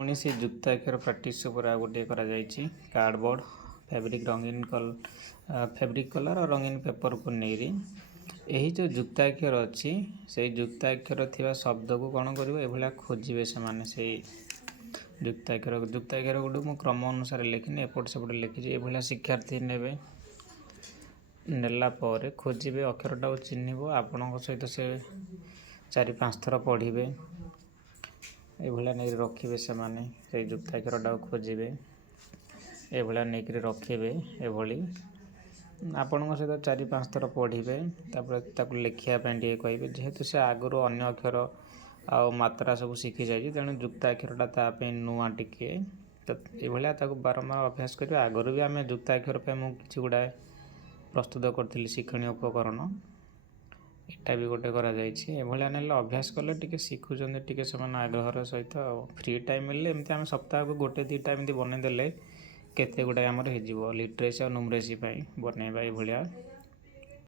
पुणी से जुक्ताक्षर प्राक्टिस गोटे कार्डबोर्ड फैब्रिक फैब्रिक कलर और रंगीन पेपर को नहीं यही जो जुक्ताक्षर अच्छी से जुक्ताक्षर थिबा शब्द को कौन कर खोजे से जुक्ताक्षर गोटे मु क्रम अनुसार लिखिनी एपट सेपट लिखी ये शिक्षार्थी ने नेलापर खोजे अक्षरटा चिन्ह आपण सहित से 4-5 थर पढ़े ये नहीं रखिए से जुक्ताक्षरटा खोजे ये नहीं रखिए ये आपण सहित 4-5 थर पढ़े लिखापी कहे जेहेतु से आगुरी अन्य अक्षर आ मात्रा सब शिखी जाए तेणु जुक्ताक्षरटा ताप नुआ टिके तो ये बारंबार अभ्यास करें। आगुरी भी आम जुक्ताक्षर कि गुड़ाए प्रस्तुत करी शिक्षण उपकरण एटा भी गोटे करा अभ्यास कले टी शिखुं टी से आग्रहर सहित फ्री टाइम मिले एमती आम सप्ताह को 1-2टा एमती बनईदे केते गुड़ाए आमर हो लिटरेसी और न्यूमरेसी बनइबा ये